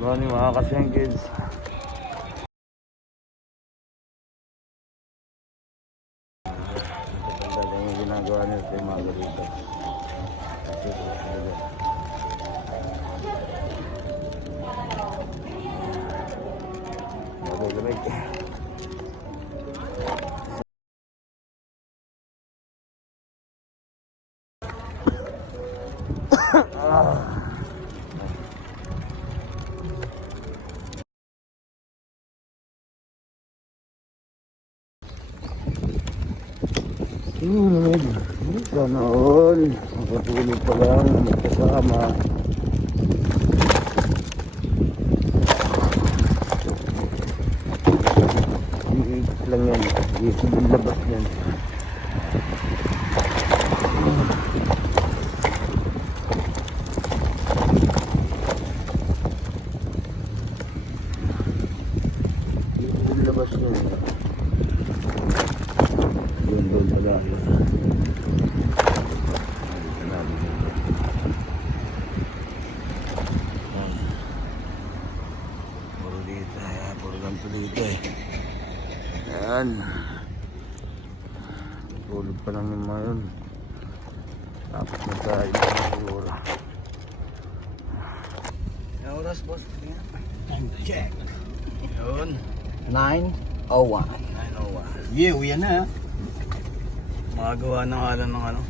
Morning mga kasengkids. Ito talaga yung ginagawa nila kay Margarita. Lamig. Sana all makatulog pa lang magkasama. Iikot lang yan, iikot yung labas yan. Iikot yung labas yan. Yun doon pala yun. Puro dito, puro ganito dito eh. Ayan. Tulog pa lang yung mga yun. Tapos na tayo ng siguro. Yung oras boss. Time check. Yun. 9:01. 9:01. Yeah, yan na. Makagawa na nga lang ng ano,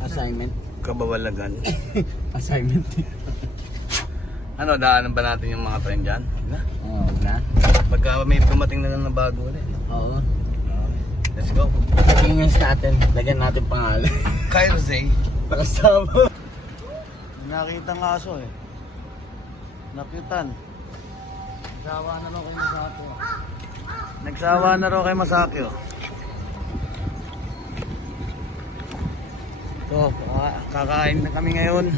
Assignment. kabawalagan. Assignment. Ano, daanan ba natin yung mga trend dyan? Oo, na. Pagka may dumating na lang na bago ulit. Oo. Let's go. Pagkingins natin, lagyan natin pangalan. Kyle Zay. Pakasama. Nakita ng aso eh. Napitan. Sawa na lang kayo sa ato. Nagsawa na raw kay Masakyo. So, kakain na kami ngayon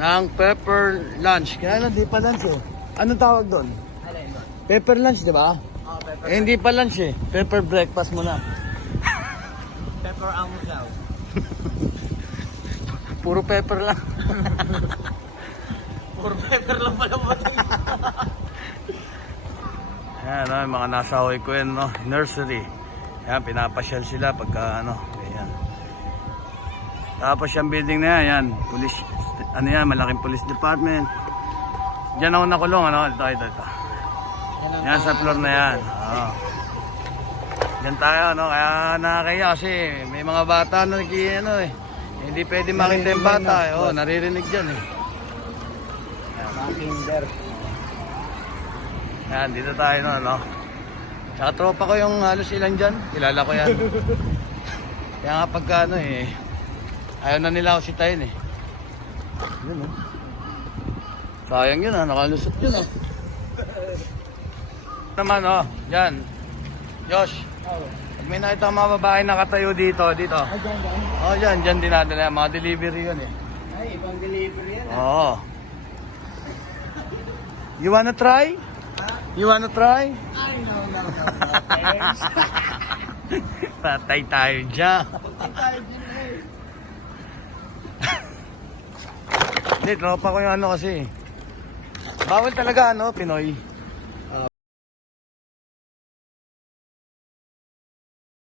ng pepper lunch. Kaya lang, di pa lunch eh. Anong tawag doon? Pepper lunch, di ba? Oh, pepper. Eh, hindi pa lunch eh. Pepper breakfast muna. Pepper amusaw. Puro pepper lang. Puro pepper lang pala mo. Ayan, no, yung mga nasa ko yan, no? Nursery. Ayan, pinapasyal sila pagka ano. Ayan. Tapos yung building na yan, yan. Police, ano yan, malaking police department. Diyan ako nakulong, ano? Ito. Yan sa floor na yan. Oo. Diyan tayo, no? Kaya nakakaya kasi may mga bata na ano eh. Hindi pwede makita yung bata eh. Oo, naririnig dyan eh. Kinder. Yan, dito tayo no, no? Tsaka tropa ko yung halos ilan dyan. Kilala ko yan. Kaya nga pagka ano eh, ayaw na nila ako sitayin eh. Yun oh. Sayang yun ah, nakalusot yun oh. Naman oh, dyan. Josh, pag may nakita ang mga babae nakatayo dito. Ay, dyan. Oh, dyan dinadala. Mga delivery yun eh. Ay, ibang delivery yan. Oo. You wanna try? You wanna try? Ay, no. Thanks. Patay tayo dyan. Hindi, tropa ko yung ano kasi. Bawal talaga ano, Pinoy.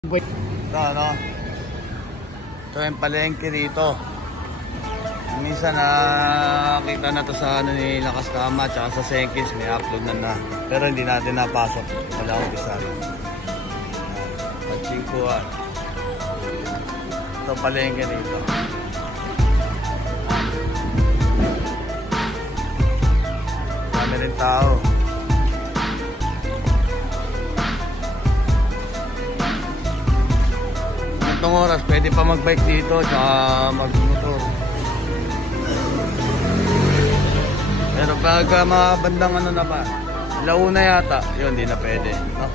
Wait. Ito ano. Ito yung palengke dito. Minsan nakita na to sa ano ni Lakas Kama tsaka sa Senkis, may upload na. Pero hindi natin napasok. Wala akong bisari. Pachingkuan. Ito palengke dito. Dami rin tao. Itong oras pwede pa magbike dito tsaka magmotor. Pero pagka mga bandang ano na pa, launa yata, yun, di na pwede. No?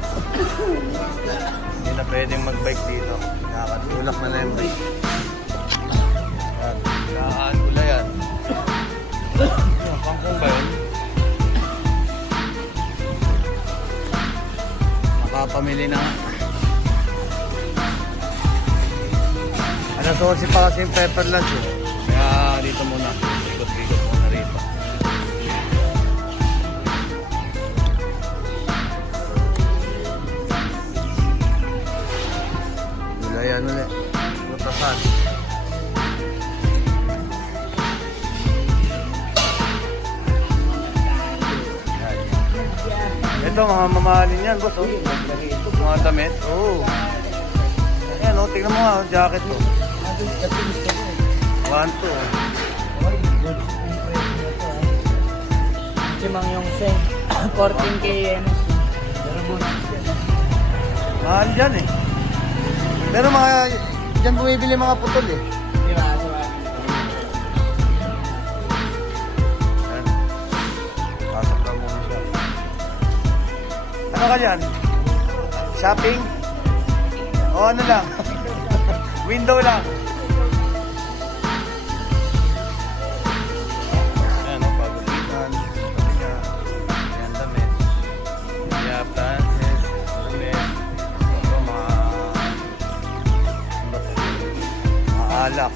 Di na pwedeng mag-bike dito. Nakakatulak na yung bike. Yan, nakakatula yan. Kangkong ba yun? Makapamili na. Alas 11 pa kasi yung pepper lunch eh. Kaya dito muna. Ikot-ikot muna rito. Ayan ulit. Putasan. Ito, mga mamahalin yan, boss. Oh. Mga damit. Oo. Ayan, oh, tingnan mo nga, oh, jacket to. 1, 2. Si Mang Yong Seng. 14K yan. Mahal dyan eh. Pero mga, dyan bumibili mga putol eh. Di ba? Sa Ayan. Pasok lang muna siya. Ano ka dyan? Shopping? O ano lang? Window lang. Ayan o, pagulitan. Ayan, damit. Ayan, Francis. Damit. Ito, mga alak.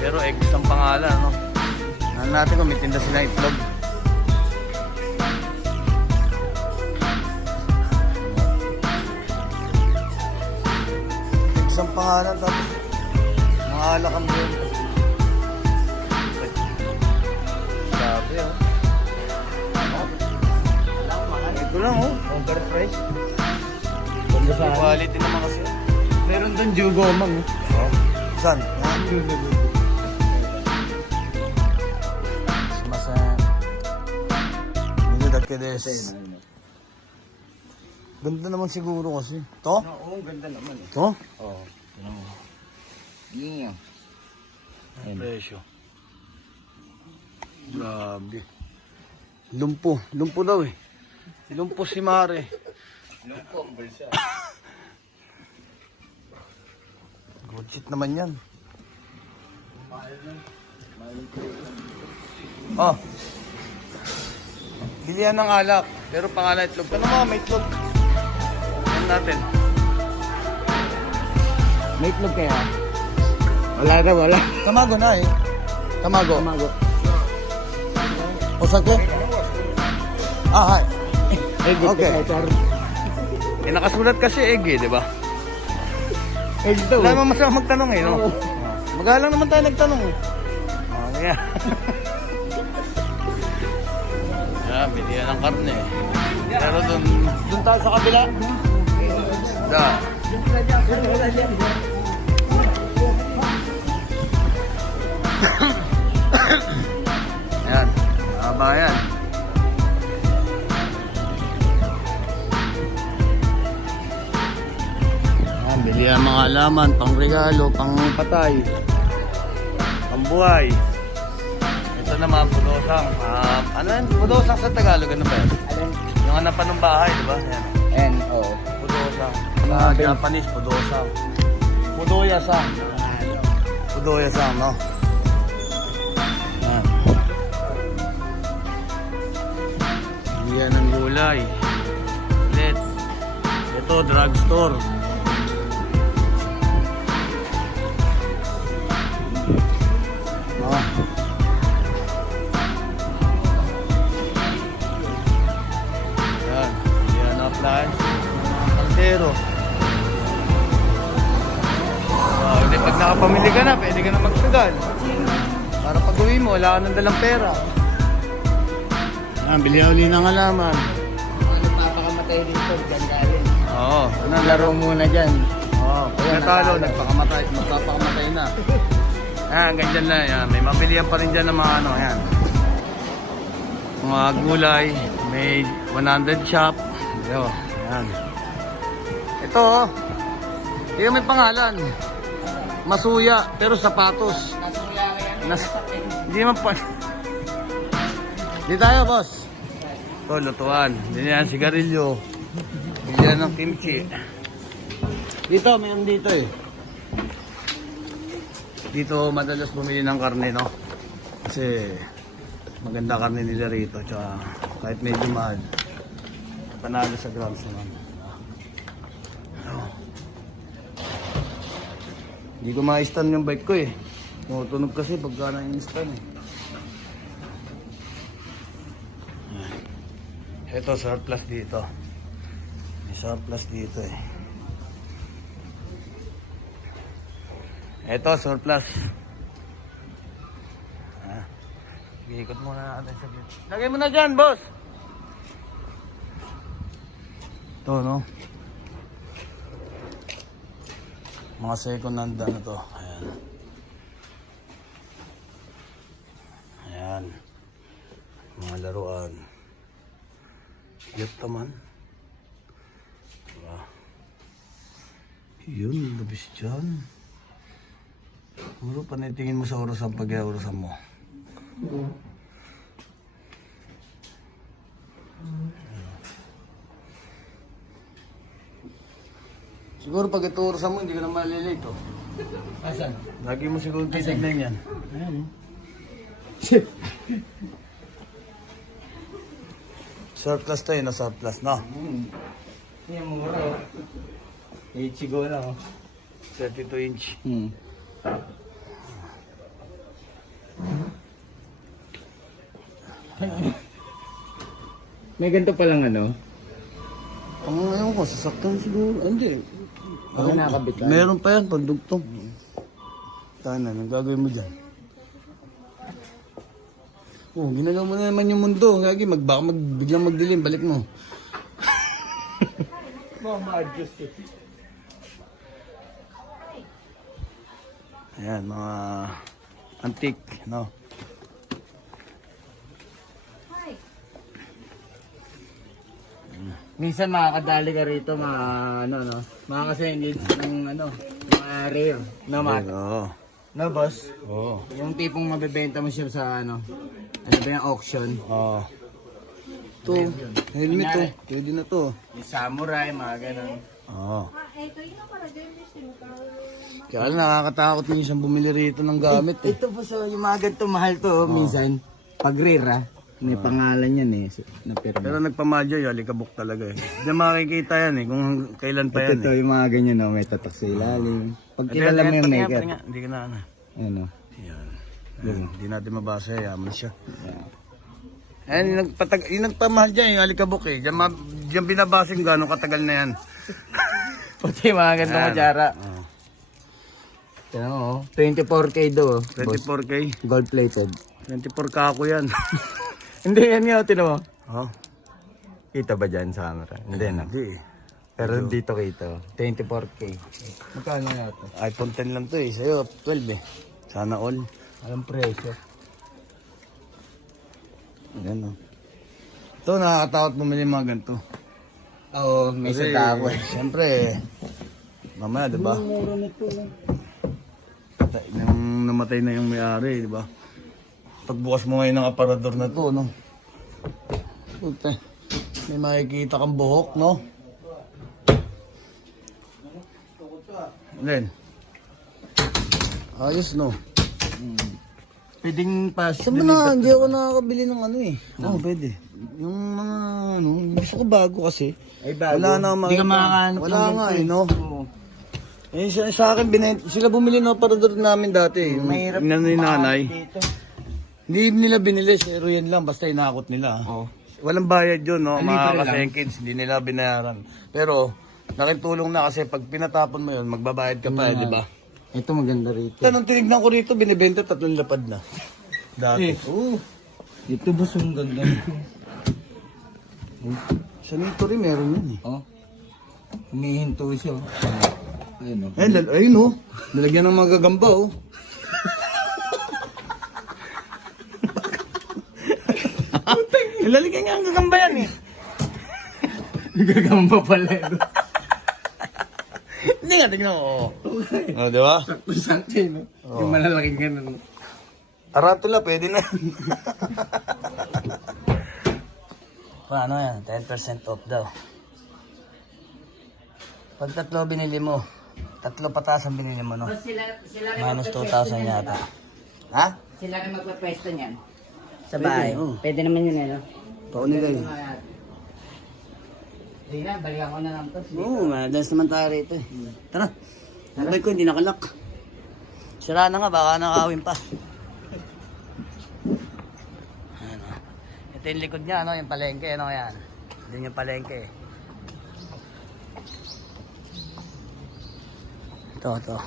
Pero eggs ang pangalan, no? Ano natin kung may tinda sila itlog. Eggs ang pangalan, tapos mga alak ang buwan. Sabi, oh. Ito lang, oh. overpriced. Quality naman kasi. Meron doon Jugomang. Oh. Saan? Yan. Masa Nilo que des. Ganda naman siguro kasi. To? Oo, ganda naman eh. To? Oo. Yun. Ang presyo. Grabe. Lumpo. Lumpo daw eh. Lumpo si Mare. Lumpo, bulsa. Good shit naman yan. Oh. Bilihan ng alak. Pero pangalan itlog. Ano mga may itlog? Ano natin? May itlog kaya? Wala na, wala. Tamago na eh. Tamago. Tamago. O sake? Ah, hi. Okay. Eh, nakasulat kasi egg eh, di ba? Egg daw. Wala naman masama magtanong eh, no? Oo. Magalang naman tayo nagtanong eh. Oh, yeah. Yeah, bilihan ng karne eh. Pero dun tayo sa kabila. Da. Ayan, mahaba yan. Ayan, bilihan mga alaman, pang regalo, pang patay, pang buhay. Ito naman, pudosang. Ano yan? Pudosang sa Tagalog, ano ba yan? Alin? Yung hanapan ng bahay, di ba? Ayan. N, oo. Pudosang. Mga Sa bens. Japanese, pudosang. Pudoyasang. Pudoyasang, no? Ayan. Bilihan ng gulay. Ulit. Ito, drugstore. Oh. Yan. Yan na plan. Kaldero. Hindi, pag nakapamili ka na, pwede ka na magsugal. Para pag uwi mo, wala ka nang dalang pera. Yan, bili uli ng alaman. Ano papakamatay dito? Diyan galing. Oo. Ano, Laro muna dyan. Oo. Pag Ayan, natalo, natalo. nagpakamatay, magpapakamatay na. Yan, ganyan na. Yan. May mabilihan pa rin dyan ng mga ano, yan. Mga gulay, may 100 shop. Yo, yan. Ito, oh. Hindi may pangalan. Masuya, pero sapatos. Hindi man pa. Di tayo, boss. Ito, lutuan. Hindi yan, sigarilyo. Hindi yan ng kimchi. Dito, mayroon dito eh. Dito madalas bumili ng karne, no? Kasi maganda karne nila rito. Tsaka kahit medyo mahal, panalo sa grams naman. Oh. Hindi ko ma-stun yung bike ko eh. Tumutunog kasi pagka na-stun eh. Ito surplus dito. May surplus dito eh. Ito, surplus. Ikot muna natin sa gate. Lagay mo na dyan, boss! Ito, no? Mga second hand na to. Ayan. Ayan. Mga laruan. Cute naman. Diba? Yun, labis dyan. Puro panitingin mo sa orasan pag-orasan mo. Siguro pag ito orasan mo, hindi ka na malilate, oh. Asan? Lagi mo siguro titignan yan. Ayan. Surplus to yun, surplus, no? Yan, mura. Ichigo na, oh. 32 inch. May ganito palang ano? Ang ngayon ko, sasaktan siguro. Hindi. Baka nakakabit ka. Meron pa yan, pandugtong. Sana, anong gagawin mo dyan? Oh, ginalaw mo na naman yung mundo. Gagi, baka biglang magdilim, balik mo. Ma-adjust it. Ayan, mga antique, no? Minsan makakadali ka rito, makakasengage ng mga rare. No, Matt? Oo. No, boss? Oo. Yung tipong mabibenta mo siya sa ano ba yung auction? Oo. Ito, helmet to. Pwede na to. Yung samurai, mga ganun. Oo. Kaya lang nakakatakot minsan bumili rito ng gamit eh. Ito po yung mga ganito mahal to, minsan. Pag rare, may pangalan yan eh. Pero nagpamadyo yun, alikabok talaga eh. Hindi makikita yan eh, kung kailan pa yan Ito eh. yung mga ganyan, no? May tatak sa ilalim. Pag kilala mo yung maker. Hindi ka na ano. Ano? Yan. Hindi natin mabasa, yaman siya. Ayan, yung nagpamahal dyan, yung alikabok eh. Diyan binabasing gano'ng katagal na yan. Pati mga ganito Ayan. kutsara. Oo. Tiyan mo, 24K do. 24K? Gold plated. 24K ako yan. Hindi yan yun, tinan mo. Oh, Kita ba dyan sa camera? Hindi na. hindi eh. Pero dito kita, 24K. Magkano na ito? iPhone 10 lang to eh. Sa'yo, 12 eh. Sana all. Anong presyo? Ayan o. Ito, nakakatakot bumili yung mga ganito. Oo, may sata ako eh. Siyempre, mamaya, di ba? Mura nito. Nung namatay na yung may-ari, di ba? Pagbukas mo ngayon ng aparador na to, no? Puta, may makikita kang buhok, no? Len. Ayos, no? Pwedeng pass. Saan ba na? Hindi ako nakakabili ng ano eh. Oo, pwede. Yung mga ano, gusto ko bago kasi. Ay, bago. Wala na Hindi ka makakahanap Wala ng nga ganito eh, no? Oo. Eh, sa akin, sila bumili ng aparador namin dati. Yung Mahirap inano yung nanay. dito. Hindi nila binili, zero yan lang, basta inakot nila. Oo. Walang bayad yun, no? Libre Mga lang. kasengkids, hindi nila binayaran. Pero, nakitulong na kasi pag pinatapon mo yun, magbabayad ka pa, di ba? Ito maganda rito. Ito, nung tinignan ko rito, binibenta 3 lapad na. Dati. Oo. Ito ba yung ganda nito? Sa nito rin, meron yun eh. Oh. Humihinto siya. Ayun o. Ayun oh. Nalagyan ng mga gagamba oh. Lalagyan nga ang gagamba yan eh. Nagagamba pala ito. Hindi nga, tignan mo. Oh, di ba? Sakto no? Yung malalaking ganun. Tarantula, pwede na. Paano yan? 10% off daw. Pag 3 binili mo, 3 pataas ang binili mo, no? Minus 2,000 yata. Ha? Sila rin magpapwesto niyan. Sa bahay. Pwede, oo. Pwede naman yun, ano? Pauni kayo. Hindi na, balikan ko na lang to. Oo, madalas naman tayo rito eh. Tara. Ang bike ko hindi nakalak. Sira na nga, baka nakawin pa. Ano. Ito yung likod niya, ano, yung palengke, ano yan. Yan yung palengke. Ito.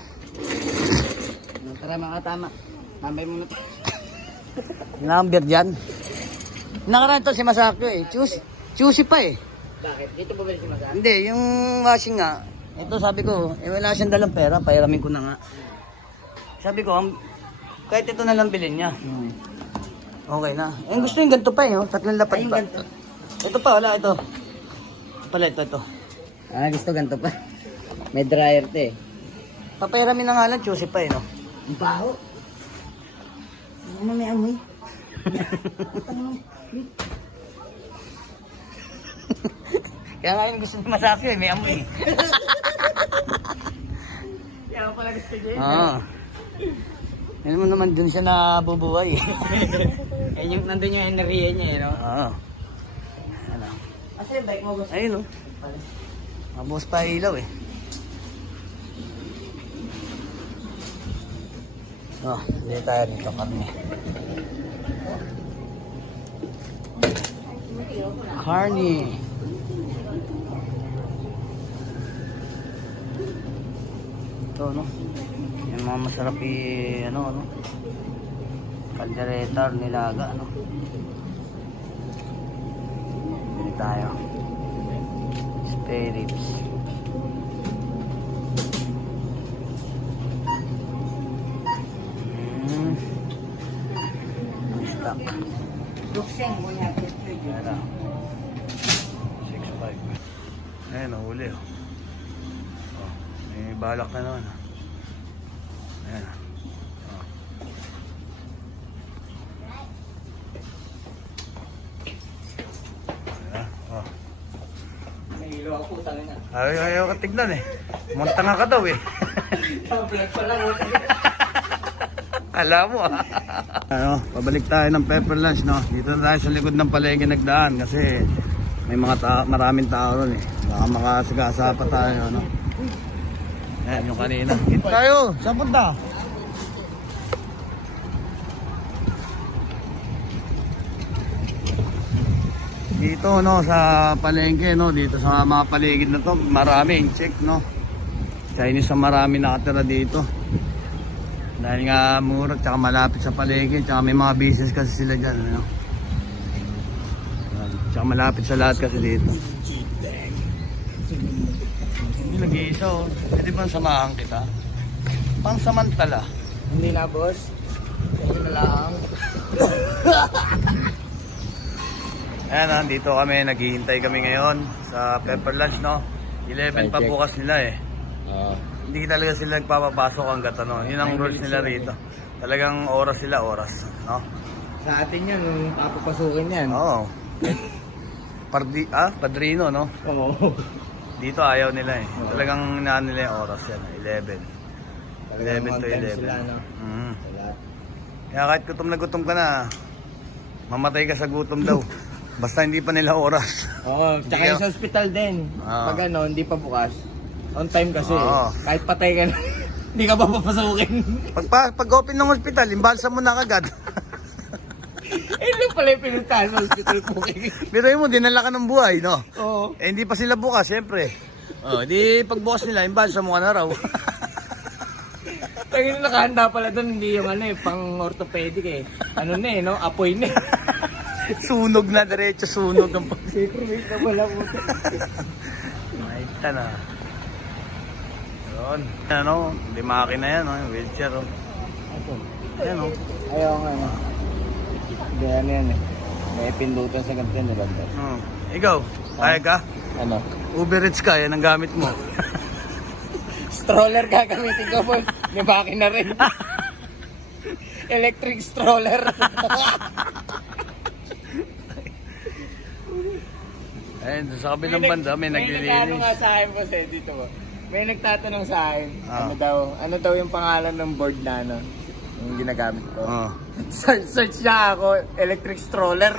Tara mga tama. Tambay muna. Number dyan. Nakaraan to si Masaki eh. Choosy pa eh. Bakit? Dito ba si Masa? Hindi, yung washing nga. Ito sabi ko, wala siyang dalang pera, pairamin ko na nga. Sabi ko, kahit ito na lang bilhin niya. Okay na. Gusto yung ganito pa eh, oh. Tatlong lapad Ay, yung pa. ganito. Ito pa, wala ito. Ito. Gusto ganito pa. May dryer to eh. Papairamin na nga lang, choosy pa eh, no? Ang baho. Ano may amoy? Kaya nga yung gusto ni Masaki eh, may amoy. Kaya ako pala gusto niya. Oo. Yan mo naman dun siya nabubuhay. Yan yung nandun yung enerhiya niya eh, no? Oo. Ano? Asa yung bike mo gusto? Ayun, no? Mabos pa ilaw eh. Oh, hindi tayo dito kami. Carne. Ito, no? Yung mga masarap ano? Caldereta, nilaga, ano? Bili tayo. Spare ribs. Stock. Dukseng, muna. Ayan na. 6.5. Ayan, nahuli oh. Oh, may balak na naman. Ayan. Oh. Ayan. Oh. May hilo ako, tangin na. Ayaw ka tignan eh. Munta nga ka daw eh. Vlog pala mo. Alam mo ah. Ano, pabalik tayo ng pepper lunch, no? Dito na tayo sa likod ng palengke nagdaan kasi may mga maraming tao ron eh. Baka makasigasa pa tayo, ano? Ayan yung kanina. Hit tayo! Saan punta? Dito, no, sa palengke, no? Dito sa mga paligid na to, maraming check, no? Chinese ang marami nakatira dito. Dahil nga mura, tsaka malapit sa palengke, tsaka may mga business kasi sila dyan, ano? Tsaka malapit sa lahat kasi dito. Hindi nag-iisa, oh. Pwede bang samahan kita? Pang samantala. Hindi na, boss. Hindi na lang. Ayan, dito kami, naghihintay kami ngayon sa pepper lunch, no? 11 pa bukas nila eh. Hindi talaga sila nagpapapasok hanggat ano. Yun ang rules nila rito. Talagang oras sila, oras. No? Sa atin yan, nung papapasukin yan. Oo. Padrino, no? Oo. Dito ayaw nila eh. Talagang naan nila yung oras yan. 11. 11 to 11. Sila, no? Kaya kahit gutom na gutom ka na, mamatay ka sa gutom daw. Basta hindi pa nila oras. Oo, tsaka Hindi yung sa hospital din. Oo. Pag ano, hindi pa bukas. On time kasi. Oo. Kahit patay ka na, hindi ka pa papasukin. Pag open ng ospital, imbalsa mo na kagad. Eh, lang pala yung pinuntahan sa hospital po kayo. Pero yun mo, dinala ka ng buhay, no? Oo. Eh, hindi pa sila bukas, syempre. Oh, di pagbukas nila, imbalsa mo ka na raw. Tangin na nakahanda pala doon, hindi yung ano eh, pang orthopedic eh. Ano na eh, no? Apoy na. Sunog na, diretso sunog ang pag... Secret na pala po. Maita na. Yun. Ano, hindi makina yan, no? Yung wheelchair, oh. Ayan, oh. Ayaw nga no. Hindi ano yan eh. May pindutan sa ganito yan, nilabas. Ikaw, kaya ka? Ano? Uber Eats ka, yan ang gamit mo. Stroller gagamitin ko boss. May makina rin. Electric stroller. Ayun, sa kabilang banda, may nagtatanong naglilinis. nga sa akin boss eh, dito po. May nagtatanong sa akin, Ah. ano daw yung pangalan ng board na ano, yung ginagamit ko. Oh. Search niya ako, electric stroller.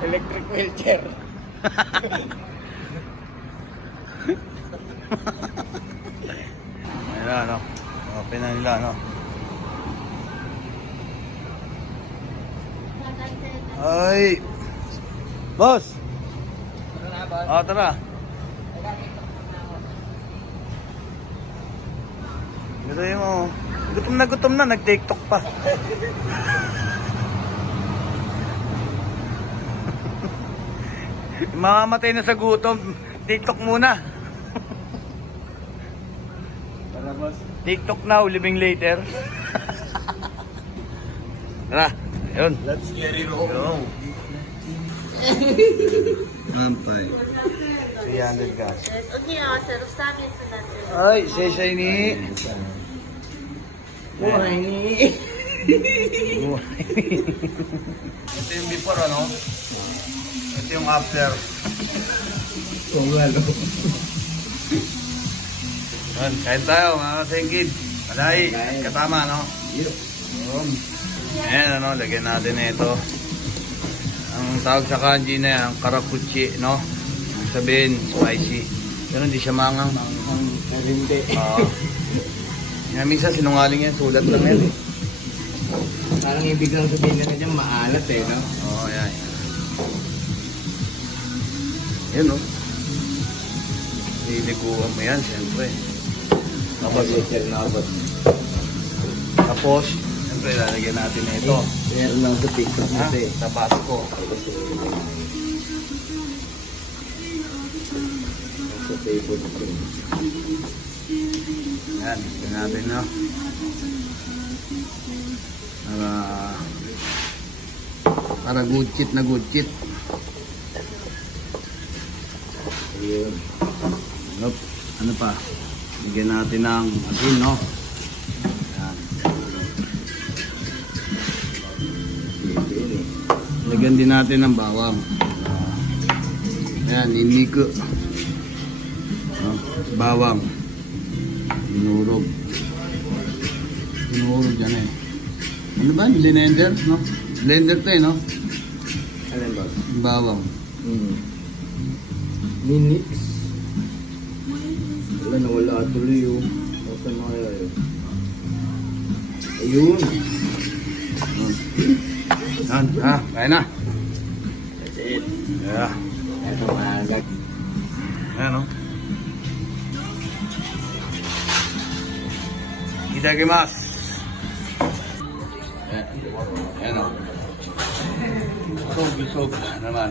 Electric wheelchair. Ayun, ano. Open na nila, ano. Ay! Boss! Oh, tara. Gano'n mo. Gutom na, nag-tiktok pa. Mamamatay na sa gutom. TikTok muna. Tara, boss. TikTok now, living later. Tara, yun. Let's get it on. Yo. Ampay. 300 gas. 언니 와서 쌈이 있었는데. Ay, sesay ni. Buhay ni. Ito yung before, ano? Ito yung after. Kung lalo. Yan, kain tayo mga sengkid. Malay, katama, no? Ayan, ano, lagyan natin na ito. Ang tawag sa kanji na yan, karakuchi, no? Sabihin, spicy. Pero hindi siya mangang. Ang karinde. Oo. Nga, minsan sinungaling yan, sulat lang yan. Eh. Parang ibig lang sabihin na dyan, maalat eh, no? Oo, yan. Yan, no? Liliguan mo yan, siyempre. Tapos, tapos, siyempre, lalagyan natin na ito. Meron lang sa TikTok Ha? natin. Tabasco. Sa favorite ko. Yan, ito natin, no? Para good cheat na good cheat. Ayun. Yup. Ano pa? Bigyan natin ng asin, no? Yan. Lagyan din natin ng bawang. Ayan, hindi ko. No? Bawang. Inurog. Inurog yan eh. Ano ba? Blender, no? Blender to eh, no? Alin ba? Bawang. Minutes. Wala na, wala tuloy yung. Basta mga yun. Ayun. Yan, ha? Kaya na. That's it. Yeah. Ito maalag. Ayan, no? Itadakimasu. Ayan, no? Sob naman.